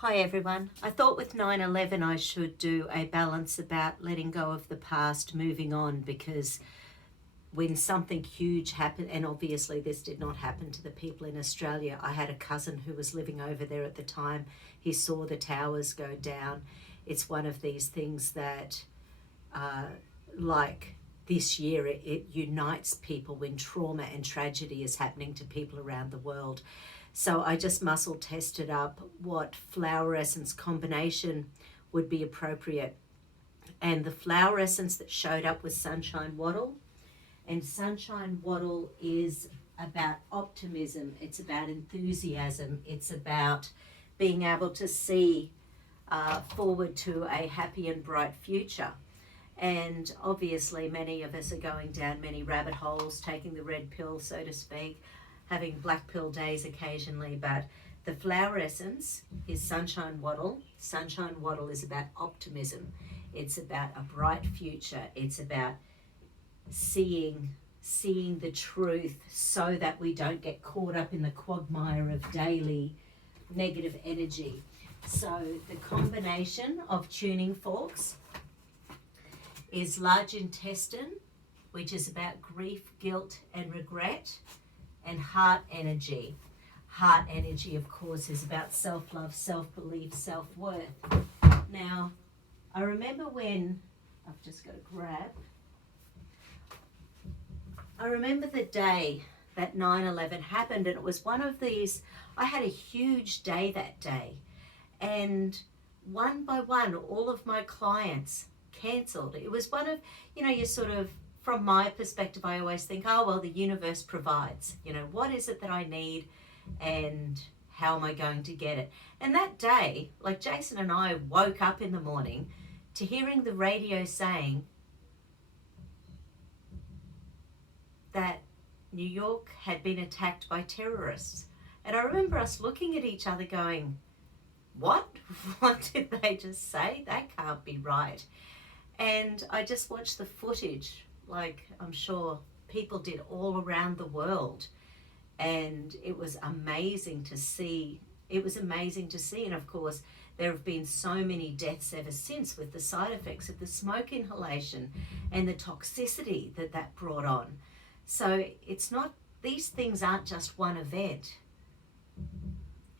Hi everyone. I thought with 9/11 I should do a balance about letting go of the past, moving on, because when something huge happened, and obviously this did not happen to the people in Australia. I had a cousin who was living over there at the time. He saw the towers go down. It's one of these things that, like this year, it unites people when trauma and tragedy is happening to people around the world. So I just muscle tested up what flower essence combination would be appropriate. And the flower essence that showed up was Sunshine Wattle. And Sunshine Wattle is about optimism, it's about enthusiasm, it's about being able to see forward to a happy and bright future. And obviously many of us are going down many rabbit holes, taking the red pill, so to speak, having black pill days occasionally, but the flower essence is Sunshine Wattle. Sunshine Wattle is about optimism. It's about a bright future. It's about seeing the truth so that we don't get caught up in the quagmire of daily negative energy. So the combination of tuning forks is large intestine, which is about grief, guilt, and regret, and heart energy. Heart energy, of course, is about self-love, self-belief, self-worth. Now, I remember when, I've just got to grab, I remember the day that 9/11 happened, and it was one of these, I had a huge day that day, and one by one, all of my clients cancelled. It was one of, you sort of, from my perspective, I always think, oh, well, the universe provides. What is it that I need and how am I going to get it? And that day, like Jason and I woke up in the morning to hearing the radio saying that New York had been attacked by terrorists. And I remember us looking at each other going, what? What did they just say? That can't be right. And I just watched the footage, like I'm sure people did all around the world. And it was amazing to see. It was amazing to see. And of course, there have been so many deaths ever since with the side effects of the smoke inhalation and the toxicity that brought on. So it's not, these things aren't just one event.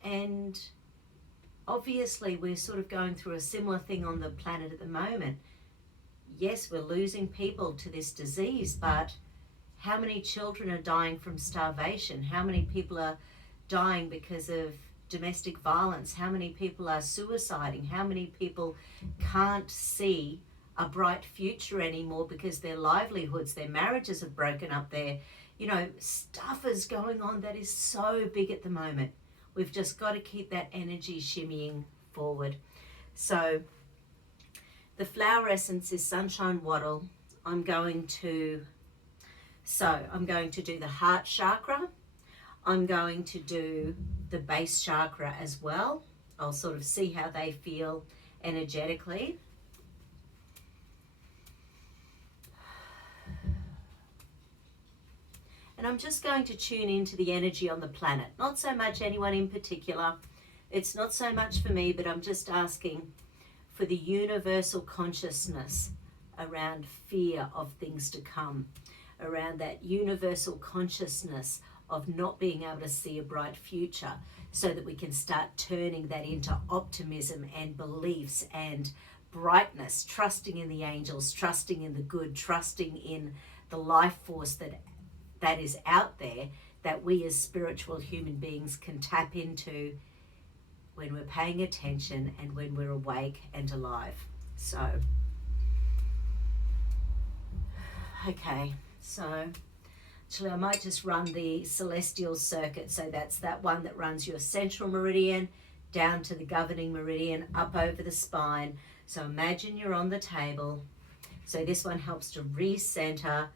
And obviously we're sort of going through a similar thing on the planet at the moment. Yes, we're losing people to this disease, but how many children are dying from starvation? How many people are dying because of domestic violence? How many people are suiciding? How many people can't see a bright future anymore because their livelihoods, their marriages have broken up there? Stuff is going on that is so big at the moment. We've just got to keep that energy shimmying forward. So the flower essence is Sunshine Wattle. I'm going to do the heart chakra. I'm going to do the base chakra as well. I'll sort of see how they feel energetically. And I'm just going to tune into the energy on the planet. Not so much anyone in particular. It's not so much for me, but I'm just asking for the universal consciousness around fear of things to come, around that universal consciousness of not being able to see a bright future, so that we can start turning that into optimism and beliefs and brightness, trusting in the angels, trusting in the good, trusting in the life force that is out there, that we as spiritual human beings can tap into when we're paying attention and when we're awake and alive. So, okay, so actually I might just run the celestial circuit. So that's that one that runs your central meridian down to the governing meridian, up over the spine. So imagine you're on the table. So this one helps to recenter,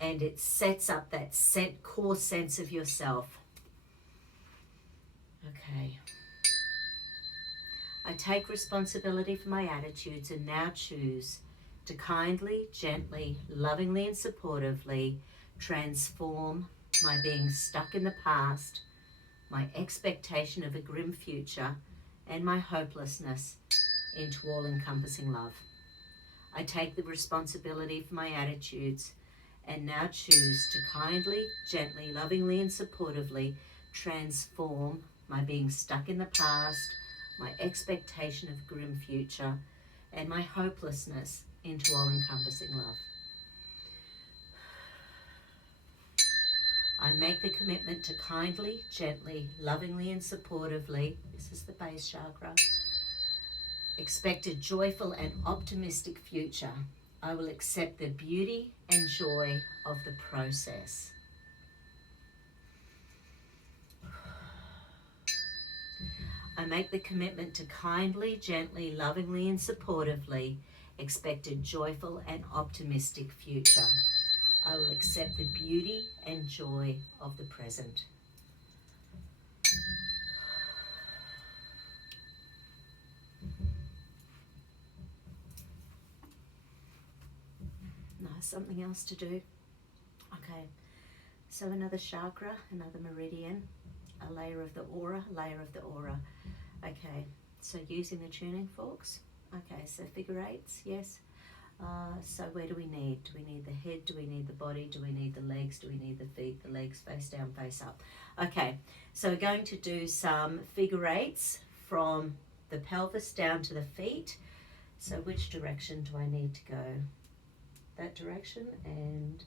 and it sets up that core sense of yourself. Okay. I take responsibility for my attitudes and now choose to kindly, gently, lovingly and supportively transform my being stuck in the past, my expectation of a grim future, and my hopelessness into all-encompassing love. I take the responsibility for my attitudes and now choose to kindly, gently, lovingly, and supportively transform my being stuck in the past, my expectation of grim future, and my hopelessness into all-encompassing love. I make the commitment to kindly, gently, lovingly, and supportively, this is the base chakra, expect a joyful and optimistic future. I will accept the beauty and joy of the process. I make the commitment to kindly, gently, lovingly, and supportively expect a joyful and optimistic future. I will accept the beauty and joy of the present. Nice, something else to do. Okay, so another chakra, another meridian, a layer of the aura, Okay, so using the tuning forks. Okay, so figure eights, yes. So where do we need? Do we need the head? Do we need the body? Do we need the legs? Do we need the feet? The legs face down, face up. Okay, so we're going to do some figure eights from the pelvis down to the feet. So which direction do I need to go? That direction, and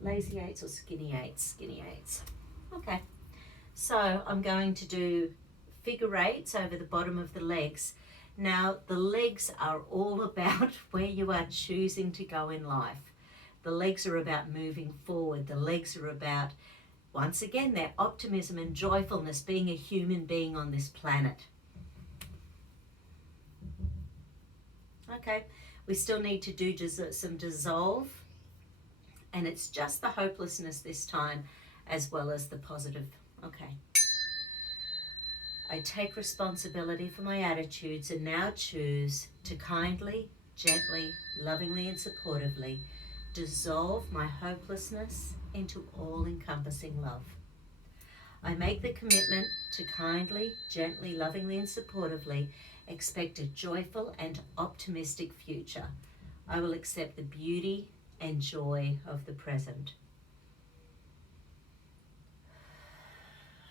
lazy eights or skinny eights? Skinny eights. Okay, so I'm going to do figure eights over the bottom of the legs. Now, the legs are all about where you are choosing to go in life. The legs are about moving forward. The legs are about, once again, their optimism and joyfulness, being a human being on this planet. Okay, we still need to do some dissolve, and it's just the hopelessness this time, as well as the positive. Okay. I take responsibility for my attitudes and now choose to kindly, gently, lovingly, and supportively dissolve my hopelessness into all-encompassing love. I make the commitment to kindly, gently, lovingly, and supportively expect a joyful and optimistic future. I will accept the beauty and joy of the present.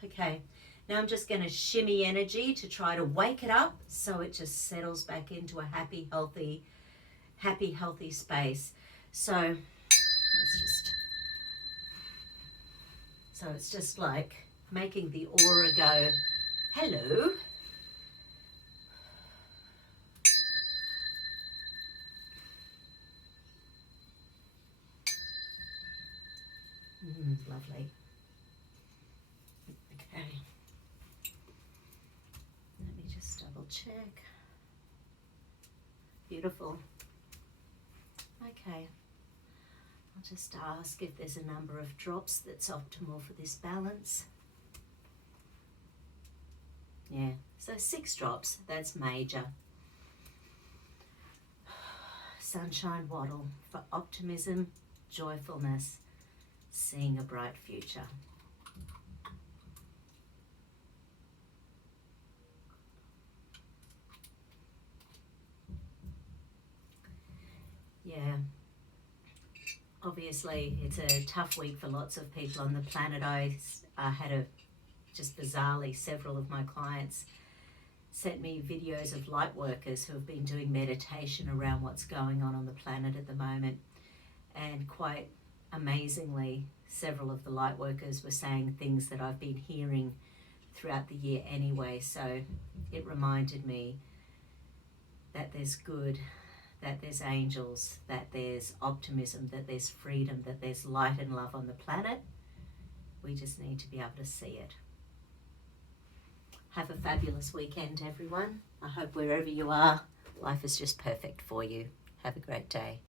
Okay. Now I'm just going to shimmy energy to try to wake it up so it just settles back into a happy, healthy space. So it's just like making the aura go, hello. Lovely. Okay. Let me just double check. Beautiful. Okay. I'll just ask if there's a number of drops that's optimal for this balance. Yeah, so 6 drops, that's major. Sunshine Wattle for optimism, joyfulness, seeing a bright future. Yeah, obviously it's a tough week for lots of people on the planet. I had just bizarrely, several of my clients sent me videos of light workers who have been doing meditation around what's going on the planet at the moment. And quite amazingly, several of the light workers were saying things that I've been hearing throughout the year anyway. So it reminded me that there's good, that there's angels, that there's optimism, that there's freedom, that there's light and love on the planet. We just need to be able to see it. Have a fabulous weekend, everyone. I hope wherever you are, life is just perfect for you. Have a great day.